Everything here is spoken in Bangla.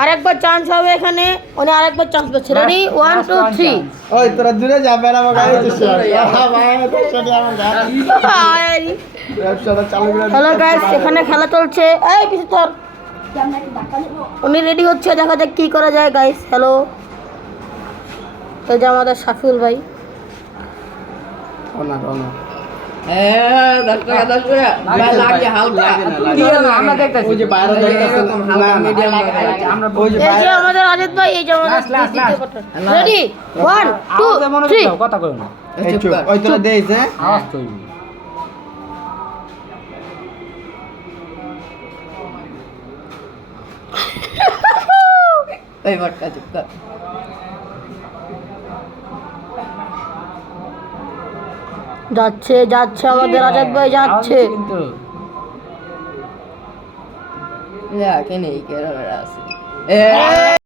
আরেকবার চান্স হবে এখানে, উনি আরেকবার চান্স পাচ্ছে। রেডি 1 2 3। ওই তোরা দূরে যা বেড়া বাগাই তো ব্যবসাটা চালু করে হ্যালো গাইস, এখানে খেলা চলছে। এই পিছু তোর, উনি রেডি হচ্ছে, দেখা যাক কি করা যায় গাইস। হ্যালো, এই যে আমাদের শাফিউল ভাই। অনার আমরা দেখতেছি ওই যে বাইরে দেখতেছেন ওই যে এই যে বাইরে আমাদের অজিত ভাই, এই যে আমাদের রেডি 1 2 3। কথা কই না ওই তোরা দেইছ হ্যাঁ আওয়াজ কই এই বটকা চুপ কর যাচ্ছে যাচ্ছে আমাদের অজিত ভাই যাচ্ছে। কিন্তু যা কেনে এই কেরালা আছে